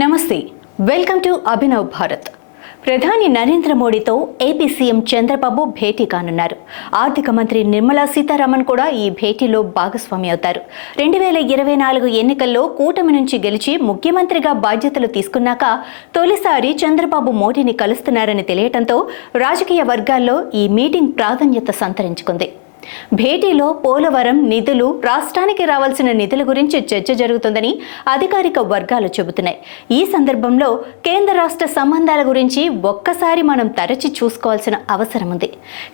నమస్తే, welcome to Abhinav Bharat. ప్రధాని నరేంద్ర మోడీతో ఏపీ సీఎం చంద్రబాబు భేటీ కానున్నారు. ఆర్థిక మంత్రి నిర్మలా సీతారామన్ కూడా ఈ భేటీలో భాగస్వామి అవుతారు. 2024 ఎన్నికల్లో కూటమి నుంచి గెలిచి ముఖ్యమంత్రిగా బాధ్యతలు తీసుకున్నాక తొలిసారి చంద్రబాబు మోడీని కలుస్తున్నారని తెలియటంతో రాజకీయ వర్గాల్లో ఈ మీటింగ్ ప్రాధాన్యత సంతరించుకుంది. భేటీలో పోలవరం నిధులు, రాష్ట్రానికి రావాల్సిన నిధుల గురించి చర్చ జరుగుతుందని అధికారిక వర్గాలు చెబుతున్నాయి. ఈ సందర్భంలో కేంద్ర రాష్ట్ర సంబంధాల గురించి ఒక్కసారి మనం తరచి చూసుకోవాల్సిన అవసరం ఉంది.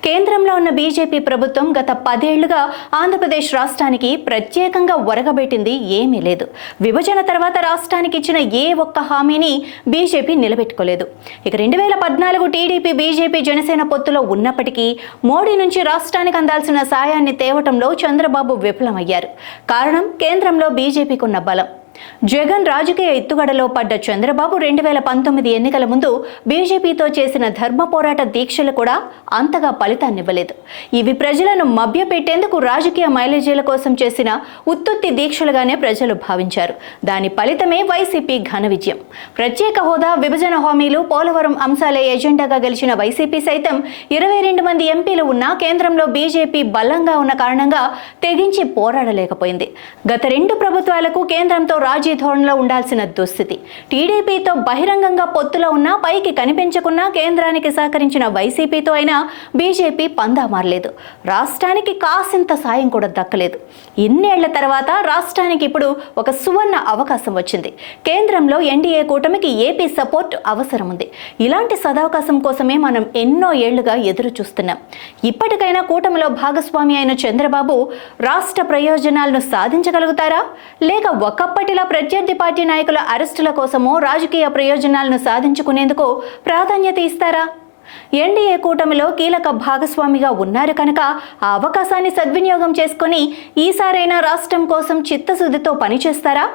కేంద్రంలో ఉన్న బీజేపీ ప్రభుత్వం గత 10 ఏళ్లుగా ఆంధ్రప్రదేశ్ రాష్ట్రానికి ప్రత్యేకంగా ఒరగబెట్టింది ఏమీ లేదు. విభజన తర్వాత రాష్ట్రానికి ఇచ్చిన ఏ ఒక్క హామీని బీజేపీ నిలబెట్టుకోలేదు. ఇక 2014 టీడీపీ బీజేపీ జనసేన పొత్తులో ఉన్నప్పటికీ మోడీ నుంచి రాష్ట్రానికి అందాల్సిన సాయాన్ని తేవటంలో చంద్రబాబు విఫలమయ్యారు. కారణం కేంద్రంలో బీజేపీకి ఉన్న బలం. జగన్ రాజకీయ ఎత్తుగడలో పడ్డ చంద్రబాబు 2019 ఎన్నికల ముందు బీజేపీతో చేసిన ధర్మ పోరాట దీక్షలు కూడా అంతగా ఫలితాన్నివ్వలేదు. ఇవి ప్రజలను మభ్యపెట్టేందుకు రాజకీయ మైలేజీల కోసం చేసిన ఉత్తుత్తి దీక్షలుగానే ప్రజలు భావించారు. దాని ఫలితమే వైసీపీ ఘన విజయం. ప్రత్యేక హోదా, విభజన హామీలు, పోలవరం అంశాలే ఎజెండాగా గెలిచిన వైసీపీ సైతం 22 మంది ఎంపీలు ఉన్నా కేంద్రంలో బీజేపీ బలంగా ఉన్న కారణంగా తెగించి పోరాడలేకపోయింది. గత 2 ప్రభుత్వాలకు కేంద్రంతో రాజీ ధోరణిలో ఉండాల్సిన దుస్థితి. టీడీపీతో బహిరంగంగా పొత్తులో ఉన్నా పైకి కనిపించకున్నా కేంద్రానికి సహకరించిన వైసీపీతో అయినా బీజేపీ పందా మారలేదు. రాష్ట్రానికి కాసింత సాయం కూడా దక్కలేదు. ఇన్నేళ్ల తర్వాత రాష్ట్రానికి ఇప్పుడు ఒక సువర్ణ అవకాశం వచ్చింది. కేంద్రంలో ఎన్డీఏ కూటమికి ఏపీ సపోర్ట్ అవసరం ఉంది. ఇలాంటి సదవకాశం కోసమే మనం ఎన్నో ఏళ్లుగా ఎదురు చూస్తున్నాం. ఇప్పటికైనా కూటమిలో భాగస్వామి అయిన చంద్రబాబు రాష్ట్ర ప్రయోజనాలను సాధించగలుగుతారా, లేక ఒకప్పటిలా ప్రత్యర్థి పార్టీ నాయకుల అరెస్టుల కోసమో రాజకీయ ప్రయోజనాలను సాధించుకునేందుకు ప్రాధాన్యత ఇస్తారా? ఎన్డీఏ కూటమిలో కీలక భాగస్వామిగా ఉన్నారు కనుక ఆ అవకాశాన్ని సద్వినియోగం చేసుకుని ఈసారైనా రాష్ట్రం కోసం చిత్తశుద్ధితో పనిచేస్తారా?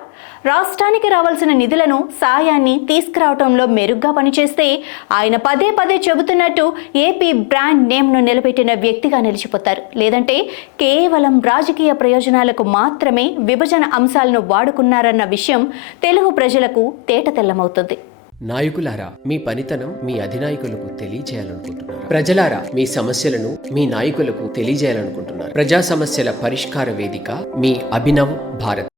రాష్ట్రానికి రావాల్సిన నిధులను, సాయాన్ని తీసుకురావడంలో మెరుగ్గా పనిచేస్తే ఆయన పదే పదే చెబుతున్నట్టు ఏపీ బ్రాండ్ నేమ్ను నిలబెట్టిన వ్యక్తిగా నిలిచిపోతారు. లేదంటే కేవలం రాజకీయ ప్రయోజనాలకు మాత్రమే విభజన అంశాలను వాడుకున్నారన్న విషయం తెలుగు ప్రజలకు తేటతెల్లమవుతుంది. నాయకులారా, మీ పనితనం మీ అధినాయకులకు తెలియజేయాలనుకుంటున్నారు. ప్రజలారా, మీ సమస్యలను మీ నాయకులకు తెలియజేయాలనుకుంటున్నారు. ప్రజా సమస్యల పరిష్కార వేదిక మీ అభినవ్ భారత్.